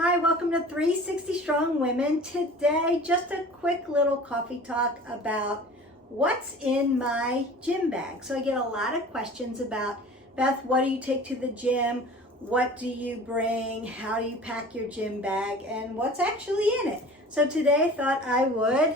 Hi, welcome to 360 Strong Women. Today, just a quick little coffee talk about what's in my gym bag. So I get a lot of questions about, Beth, what do you take to the gym? What do you bring? How do you pack your gym bag? And what's actually in it? So today I thought I would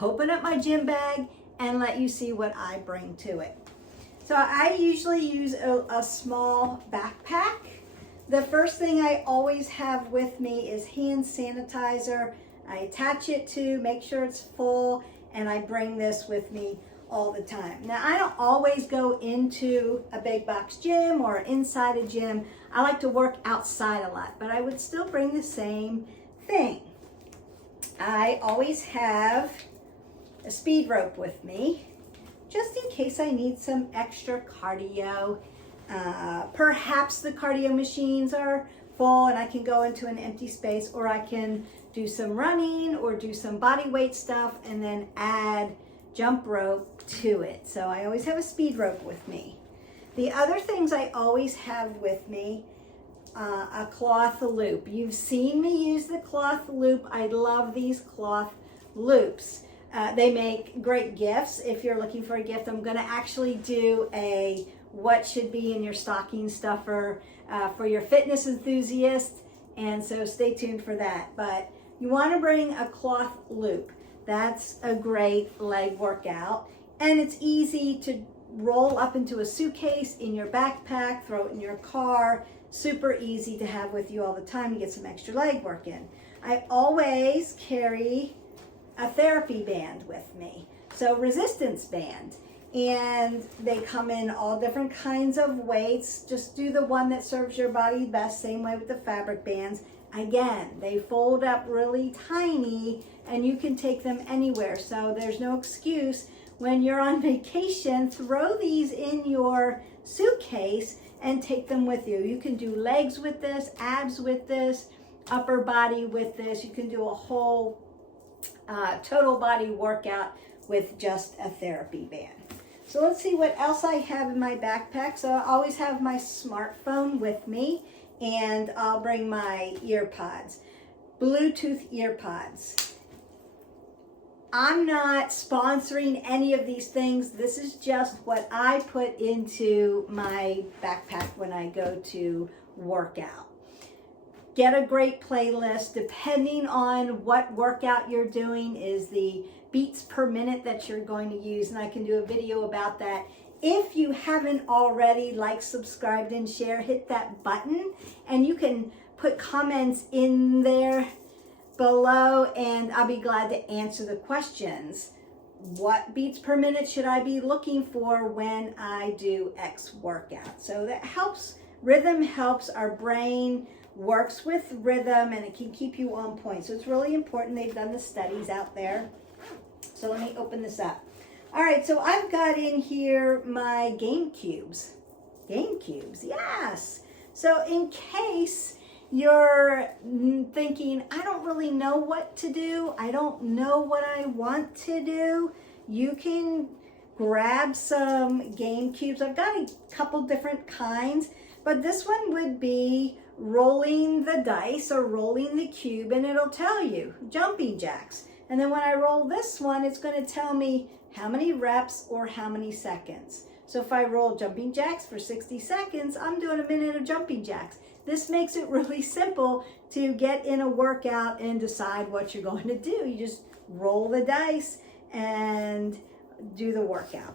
open up my gym bag and let you see what I bring to it. So I usually use a small backpack. The first thing I always have with me is hand sanitizer. I attach it to make sure it's full, and I bring this with me all the time. Now, I don't always go into a big box gym or inside a gym. I like to work outside a lot, but I would still bring the same thing. I always have a speed rope with me, just in case I need some extra cardio. Perhaps the cardio machines are full and I can go into an empty space, or I can do some running or do some body weight stuff and then add jump rope to it. So I always have a speed rope with me. The other things I always have with me, a cloth loop. You've seen me use the cloth loop. I love these cloth loops. They make great gifts. If you're looking for a gift, I'm going to actually do a what should be in your stocking stuffer for your fitness enthusiast, and so stay tuned for that. But you want to bring a cloth loop. That's a great leg workout, and it's easy to roll up into a suitcase, in your backpack, throw it in your car. Super easy to have with you all the time to get some extra leg work in. I always carry a therapy band with me, so resistance band. And they come in all different kinds of weights. Just do the one that serves your body best. Same way with the fabric bands. Again, they fold up really tiny and you can take them anywhere. So there's no excuse when you're on vacation. Throw these in your suitcase and take them with you. You can do legs with this, abs with this, upper body with this. You can do a whole total body workout with just a therapy band. So let's see what else I have in my backpack. So I always have my smartphone with me, and I'll bring my ear pods, Bluetooth ear pods. I'm not sponsoring any of these things. This is just what I put into my backpack when I go to work out. Get a great playlist. Depending on what workout you're doing is the beats per minute that you're going to use, and I can do a video about that. If you haven't already, like, subscribed, and share, hit that button, and you can put comments in there below, and I'll be glad to answer the questions. What beats per minute should I be looking for when I do X workout? So that helps. Rhythm helps our brain, works with rhythm, and it can keep you on point. So it's really important. They've done the studies out there. So let me open this up. All right, so I've got in here my game cubes. Game cubes, yes. So in case you're thinking, I don't really know what to do, I don't know what I want to do, you can grab some game cubes. I've got a couple different kinds, but this one would be rolling the dice or rolling the cube, and it'll tell you jumping jacks. And then when I roll this one, it's going to tell me how many reps or how many seconds. So if I roll jumping jacks for 60 seconds, I'm doing a minute of jumping jacks. This makes it really simple to get in a workout and decide what you're going to do. You just roll the dice and do the workout.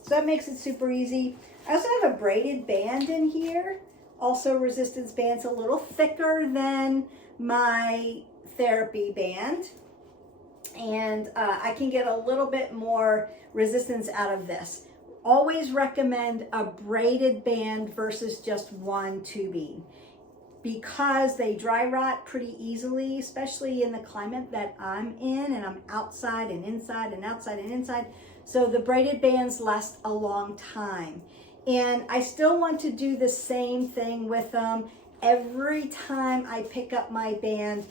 So that makes it super easy. I also have a braided band in here. Also resistance band's a little thicker than my therapy band. And I can get a little bit more resistance out of this. Always recommend a braided band versus just one tubing, because they dry rot pretty easily, especially in the climate that I'm in, and I'm outside and inside and outside and inside. So the braided bands last a long time. And I still want to do the same thing with them. Every time I pick up my band,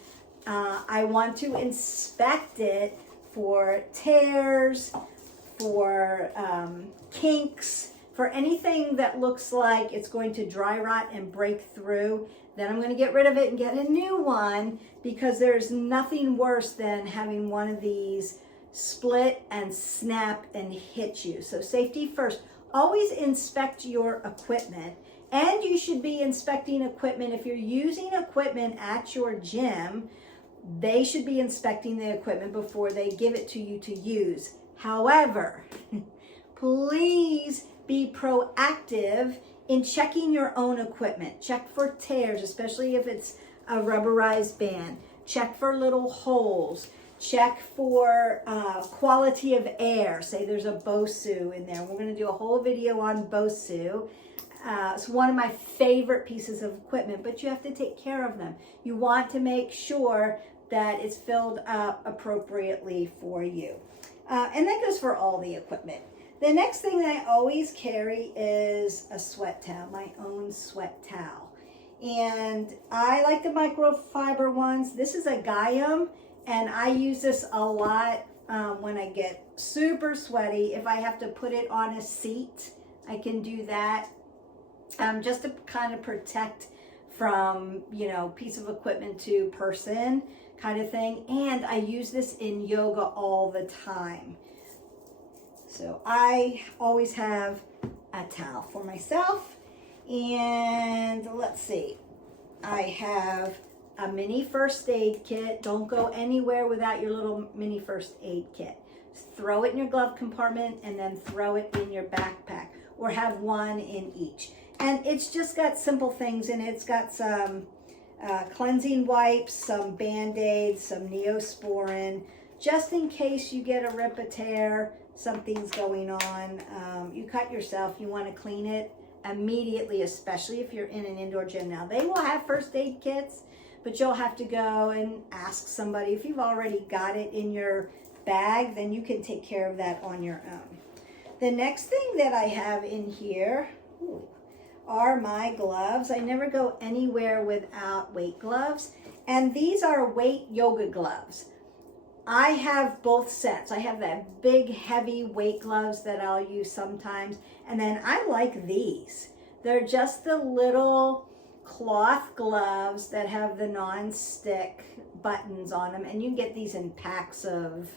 I want to inspect it for tears, for kinks, for anything that looks like it's going to dry rot and break through. Then I'm going to get rid of it and get a new one, because there's nothing worse than having one of these split and snap and hit you. So safety first. Always inspect your equipment, and you should be inspecting equipment. If you're using equipment at your gym, they should be inspecting the equipment before they give it to you to use. However, please be proactive in checking your own equipment. Check for tears, especially if it's a rubberized band. Check for little holes. Check for quality of air. Say there's a BOSU in there. We're going to do a whole video on BOSU. It's one of my favorite pieces of equipment, but you have to take care of them. You want to make sure that it's filled up appropriately for you. And that goes for all the equipment. The next thing that I always carry is a sweat towel, my own sweat towel. And I like the microfiber ones. This is a Gaiam, and I use this a lot when I get super sweaty. If I have to put it on a seat, I can do that just to kind of protect from, you know, piece of equipment to person kind of thing. And I use this in yoga all the time. So I always have a towel for myself. And let's see, I have a mini first aid kit. Don't go anywhere without your little mini first aid kit. Throw it in your glove compartment and then throw it in your backpack, or have one in each. And it's just got simple things in it. It's got some cleansing wipes, some Band-Aids, some Neosporin, just in case you get a rip, a tear, something's going on. You cut yourself, you want to clean it immediately, especially if you're in an indoor gym. Now, they will have first aid kits, but you'll have to go and ask somebody. If you've already got it in your bag, then you can take care of that on your own. The next thing that I have in here are my gloves. I never go anywhere without weight gloves, and these are weight yoga gloves. I have both sets. I have that big heavy weight gloves that I'll use sometimes, and then I like these. They're just the little cloth gloves that have the non-stick buttons on them, and you can get these in packs of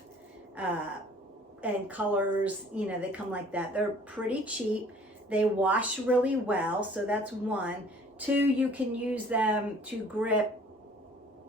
and colors, you know, they come like that. They're pretty cheap. They wash really well, so that's one. Two, you can use them to grip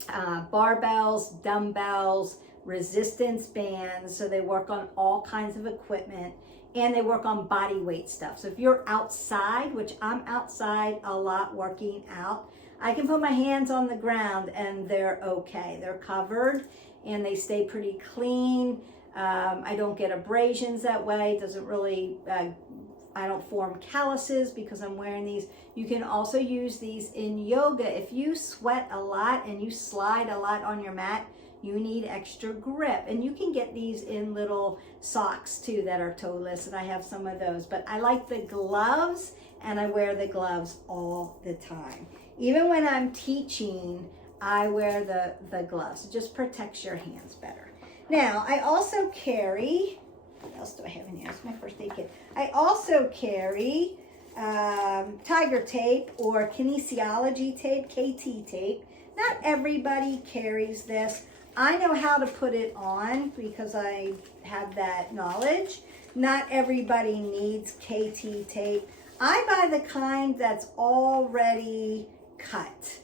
barbells, dumbbells, resistance bands, so they work on all kinds of equipment, and they work on body weight stuff. So if you're outside, which I'm outside a lot working out, I can put my hands on the ground and they're okay. They're covered and they stay pretty clean. I don't get abrasions that way. It doesn't really, I don't form calluses because I'm wearing these. You can also use these in yoga. If you sweat a lot and you slide a lot on your mat, you need extra grip. And you can get these in little socks too that are toeless, and I have some of those. But I like the gloves, and I wear the gloves all the time. Even when I'm teaching, I wear the gloves. It just protects your hands better. Now, I also carry, what else do I have in here? It's my first aid kit. I also carry tiger tape or kinesiology tape, KT tape. Not everybody carries this. I know how to put it on because I have that knowledge. Not everybody needs KT tape. I buy the kind that's already cut.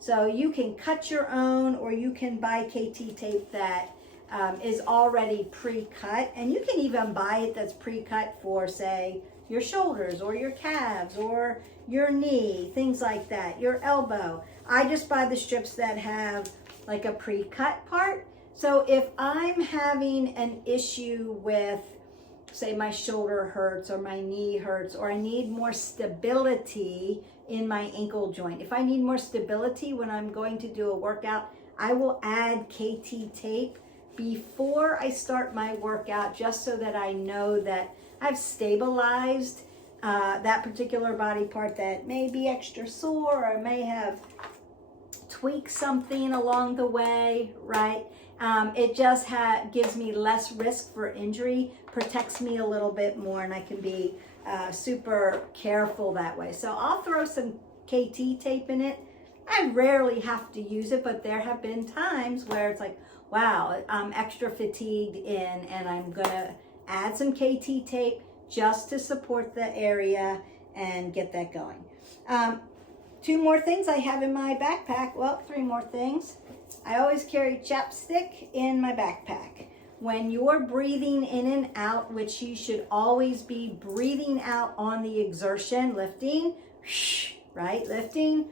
So you can cut your own, or you can buy KT tape that is already pre-cut, and you can even buy it that's pre-cut for, say, your shoulders or your calves or your knee, things like that, your elbow. I just buy the strips that have like a pre-cut part. So if I'm having an issue with, say, my shoulder hurts or my knee hurts, or I need more stability in my ankle joint, if I need more stability when I'm going to do a workout, I will add KT tape before I start my workout, just so that I know that I've stabilized that particular body part that may be extra sore, or may have tweaked something along the way, right? It just gives me less risk for injury, protects me a little bit more, and I can be super careful that way. So I'll throw some KT tape in it. I rarely have to use it, but there have been times where it's like, wow, I'm extra fatigued and I'm gonna add some KT tape just to support the area and get that going. 2 more things I have in my backpack. Well, 3 more things. I always carry chapstick in my backpack. When you're breathing in and out, which you should always be breathing out on the exertion, lifting, right? Lifting,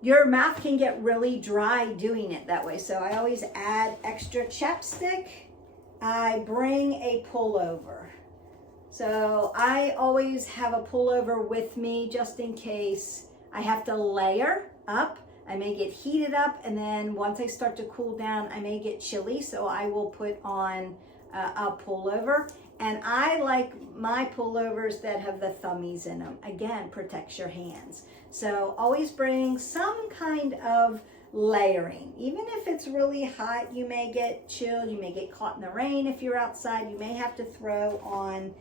your mouth can get really dry doing it that way. So I always add extra chapstick. I bring a pullover. So I always have a pullover with me just in case I have to layer up. I may get heated up, and then once I start to cool down, I may get chilly, so I will put on a pullover. And I like my pullovers that have the thummies in them. Again, protects your hands. So always bring some kind of layering. Even if it's really hot, you may get chilled, you may get caught in the rain if you're outside, you may have to throw on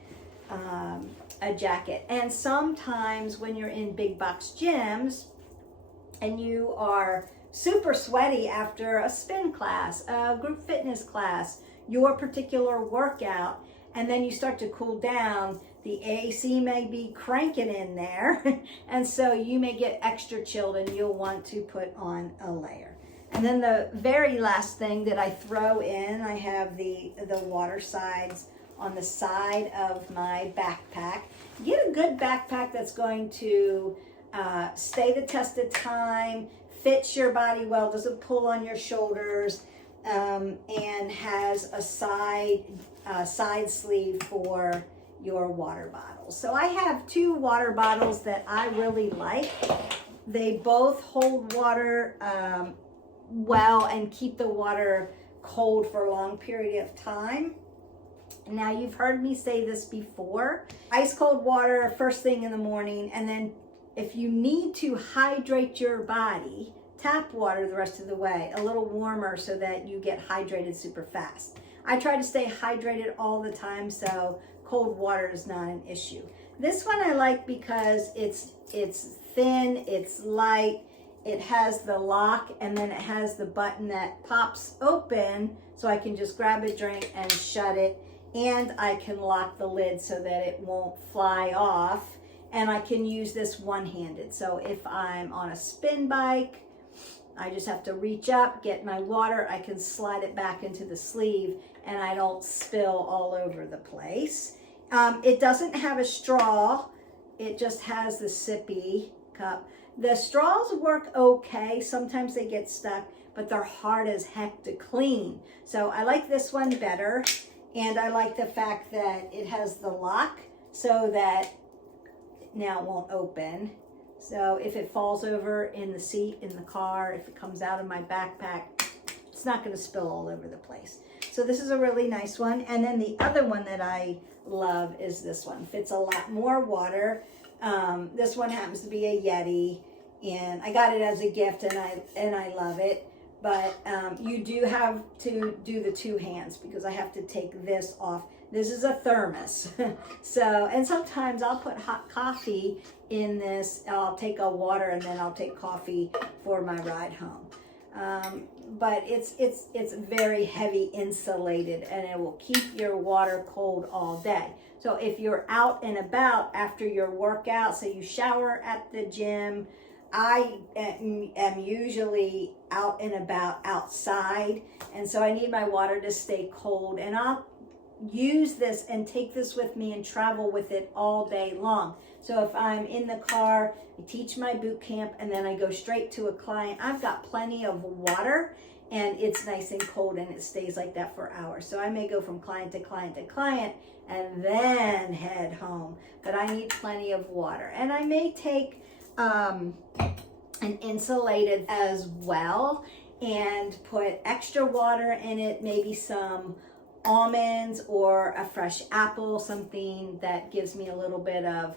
a jacket. And sometimes when you're in big box gyms and you are super sweaty after a spin class, a group fitness class, your particular workout, and then you start to cool down, the AC may be cranking in there, and so you may get extra chilled and you'll want to put on a layer. And then the very last thing that I throw in, I have the water sides on the side of my backpack. Get a good backpack that's going to stay the test of time, fits your body well, doesn't pull on your shoulders, and has a side sleeve for your water bottles. So I have 2 water bottles that I really like. They both hold water well and keep the water cold for a long period of time. Now, you've heard me say this before. Ice cold water first thing in the morning, and then if you need to hydrate your body, tap water the rest of the way, a little warmer so that you get hydrated super fast. I try to stay hydrated all the time, so cold water is not an issue. This one I like because it's thin, it's light, it has the lock, and then it has the button that pops open so I can just grab a drink and shut it, and I can lock the lid so that it won't fly off, and I can use this one-handed. So if I'm on a spin bike, I just have to reach up, get my water, I can slide it back into the sleeve, and I don't spill all over the place. It doesn't have a straw, it just has the sippy cup. The straws work okay, sometimes they get stuck, but they're hard as heck to clean. So I like this one better, and I like the fact that it has the lock so that now it won't open. So if it falls over in the seat in the car, if it comes out of my backpack, it's not going to spill all over the place. So this is a really nice one. And then the other one that I love is this one. Fits a lot more water. This one happens to be a Yeti, and I got it as a gift, and I love it. But you do have to do the 2 hands because I have to take this off. This is a thermos. So, and sometimes I'll put hot coffee in this. I'll take a water and then I'll take coffee for my ride home. But it's very heavy insulated, and it will keep your water cold all day. So if you're out and about after your workout, say you shower at the gym, I am usually out and about outside, and so I need my water to stay cold, and I'll use this and take this with me and travel with it all day long. So if I'm in the car, I teach my boot camp, and then I go straight to a client, I've got plenty of water, and it's nice and cold, and it stays like that for hours. So I may go from client to client to client and then head home, but I need plenty of water. And I may take an insulated as well and put extra water in it, maybe some almonds or a fresh apple, something that gives me a little bit of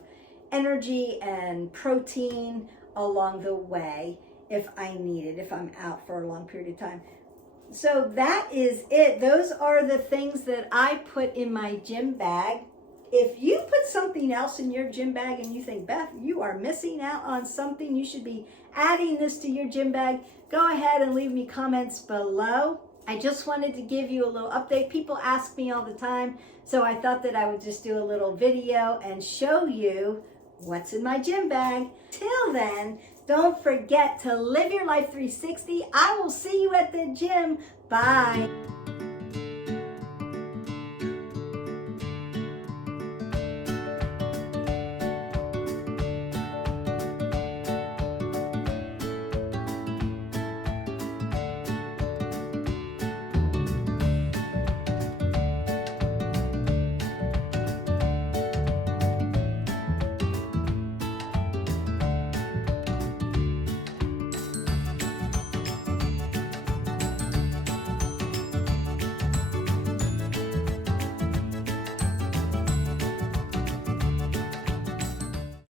energy and protein along the way if I need it, if I'm out for a long period of time. So that is it. Those are the things that I put in my gym bag. If you put something else in your gym bag and you think, Beth, you are missing out on something, you should be adding this to your gym bag, go ahead and leave me comments below. I just wanted to give you a little update. People ask me all the time, so I thought that I would just do a little video and show you what's in my gym bag. Till then, don't forget to live your life 360. I will see you at the gym. Bye.